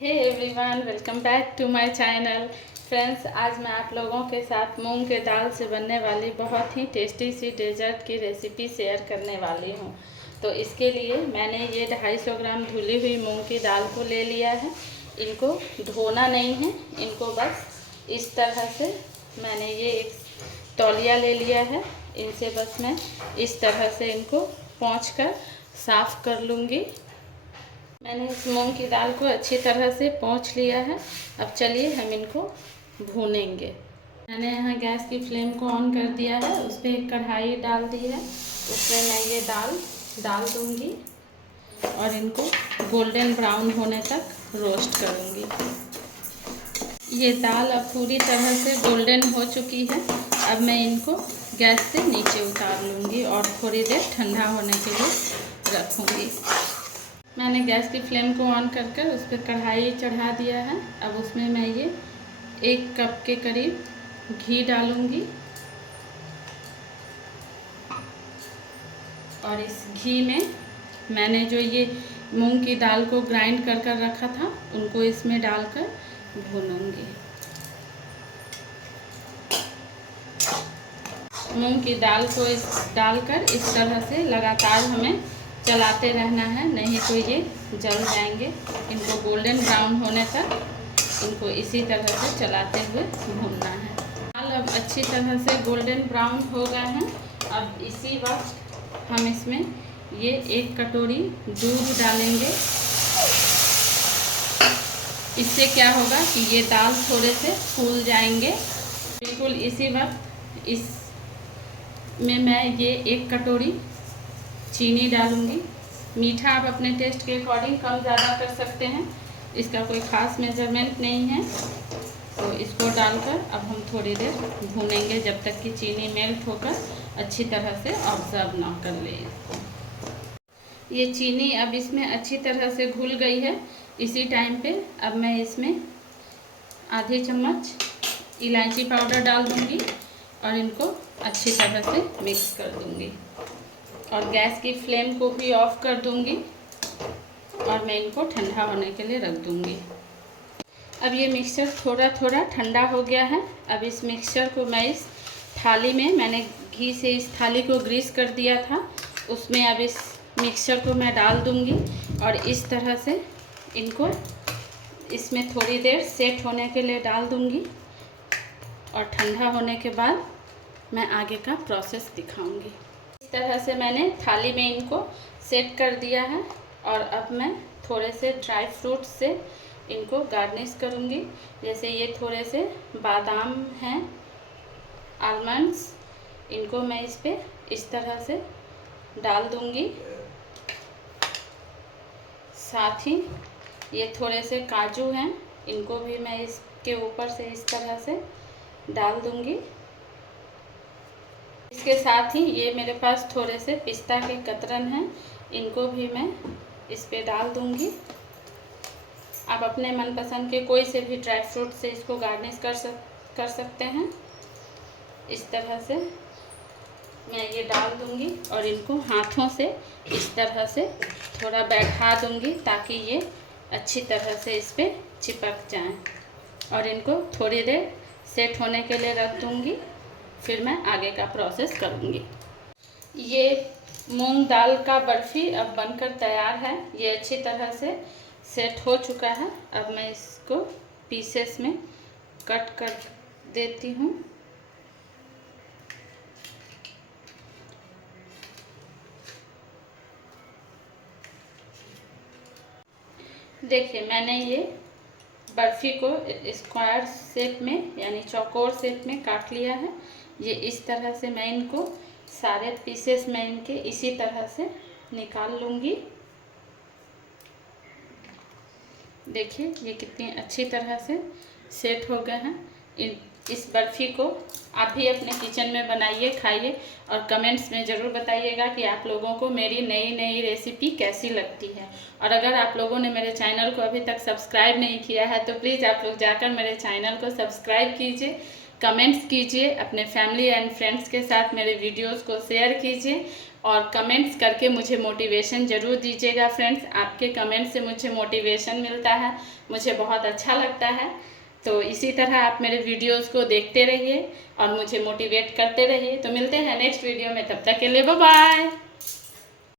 Hey everyone, welcome back to my channel. Friends, आज मैं आप लोगों के साथ मूंग के दाल से बनने वाली बहुत ही टेस्टी सी डेजर्ट की रेसिपी शेयर करने वाली हूं। तो इसके लिए मैंने ये 250 ग्राम धुली हुई मूंग की दाल को ले लिया है। इनको धोना नहीं है, इनको बस इस तरह से मैंने ये एक तौलिया ले लिया है। इनसे बस मैं इस तरह से इनको पोंछकर साफ़ कर लूँगी। मैंने इस मूंग की दाल को अच्छी तरह से पोंछ लिया है। अब चलिए हम इनको भूनेंगे। मैंने यहाँ गैस की फ्लेम को ऑन कर दिया है, उस पर एक कढ़ाई डाल दी है। उसमें मैं ये दाल डाल दूँगी और इनको गोल्डन ब्राउन होने तक रोस्ट करूँगी। ये दाल अब पूरी तरह से गोल्डन हो चुकी है। अब मैं इनको गैस से नीचे उतार लूँगी और थोड़ी देर ठंडा होने के लिए रखूँगी। मैंने गैस की फ्लेम को ऑन कर उस पर कढ़ाई चढ़ा दिया है। अब उसमें मैं ये 1 कप के करीब घी डालूँगी और इस घी में मैंने जो ये मूंग की दाल को ग्राइंड कर रखा था उनको इसमें डालकर भूनूंगी। मूंग की दाल को डालकर इस तरह से लगातार हमें चलाते रहना है, नहीं तो ये जल जाएंगे। इनको गोल्डन ब्राउन होने तक इनको इसी तरह से चलाते हुए भूनना है। दाल अब अच्छी तरह से गोल्डन ब्राउन हो गए हैं। अब इसी वक्त हम इसमें ये 1 कटोरी दूध डालेंगे। इससे क्या होगा कि ये दाल थोड़े से फूल जाएंगे। बिल्कुल इसी वक्त इसमें मैं ये 1 कटोरी चीनी डालूंगी। मीठा आप अपने टेस्ट के अकॉर्डिंग कम ज़्यादा कर सकते हैं, इसका कोई ख़ास मेजरमेंट नहीं है। तो इसको डालकर अब हम थोड़ी देर भूनेंगे जब तक कि चीनी मेल्ट होकर अच्छी तरह से ऑब्जर्व ना कर ले। ये चीनी अब इसमें अच्छी तरह से घुल गई है। इसी टाइम पे अब मैं इसमें आधी चम्मच इलायची पाउडर डाल दूँगी और इनको अच्छी तरह से मिक्स कर दूँगी और गैस की फ्लेम को भी ऑफ कर दूँगी और मैं इनको ठंडा होने के लिए रख दूँगी। अब ये मिक्सचर थोड़ा थोड़ा ठंडा हो गया है। अब इस मिक्सचर को मैं इस थाली में, मैंने घी से इस थाली को ग्रीस कर दिया था, उसमें अब इस मिक्सचर को मैं डाल दूँगी और इस तरह से इनको इसमें थोड़ी देर सेट होने के लिए डाल दूँगी और ठंडा होने के बाद मैं आगे का प्रोसेस दिखाऊँगी। इस तरह से मैंने थाली में इनको सेट कर दिया है और अब मैं थोड़े से ड्राई फ्रूट्स से इनको गार्निश करूँगी। जैसे ये थोड़े से बादाम हैं, आलमंड्स, इनको मैं इस पे इस तरह से डाल दूँगी। साथ ही ये थोड़े से काजू हैं, इनको भी मैं इसके ऊपर से इस तरह से डाल दूँगी। इसके साथ ही ये मेरे पास थोड़े से पिस्ता के कतरन हैं, इनको भी मैं इस पे डाल दूँगी। आप अपने मनपसंद के कोई से भी ड्राई फ्रूट से इसको गार्निश कर सकते हैं। इस तरह से मैं ये डाल दूँगी और इनको हाथों से इस तरह से थोड़ा बैठा दूँगी ताकि ये अच्छी तरह से इस पे चिपक जाएं और इनको थोड़ी देर सेट होने के लिए रख दूँगी। फिर मैं आगे का प्रोसेस करूँगी। ये मूंग दाल का बर्फ़ी अब बनकर तैयार है। ये अच्छी तरह से सेट हो चुका है। अब मैं इसको पीसेस में कट कर देती हूँ। देखिए, मैंने ये बर्फ़ी को स्क्वायर शेप में यानी चौकोर शेप में काट लिया है। ये इस तरह से मैं इनको सारे पीसेस में इनके इसी तरह से निकाल लूँगी। देखिए ये कितनी अच्छी तरह से सेट हो गए हैं। इस बर्फ़ी को आप भी अपने किचन में बनाइए, खाइए और कमेंट्स में ज़रूर बताइएगा कि आप लोगों को मेरी नई नई रेसिपी कैसी लगती है। और अगर आप लोगों ने मेरे चैनल को अभी तक सब्सक्राइब नहीं किया है तो प्लीज़ आप लोग जाकर मेरे चैनल को सब्सक्राइब कीजिए, कमेंट्स कीजिए, अपने फैमिली एंड फ्रेंड्स के साथ मेरे वीडियोस को शेयर कीजिए और कमेंट्स करके मुझे मोटिवेशन ज़रूर दीजिएगा फ्रेंड्स। आपके कमेंट से मुझे मोटिवेशन मिलता है, मुझे बहुत अच्छा लगता है। तो इसी तरह आप मेरे वीडियोस को देखते रहिए और मुझे मोटिवेट करते रहिए। तो मिलते हैं नेक्स्ट वीडियो में, तब तक के लिए बाय बाय।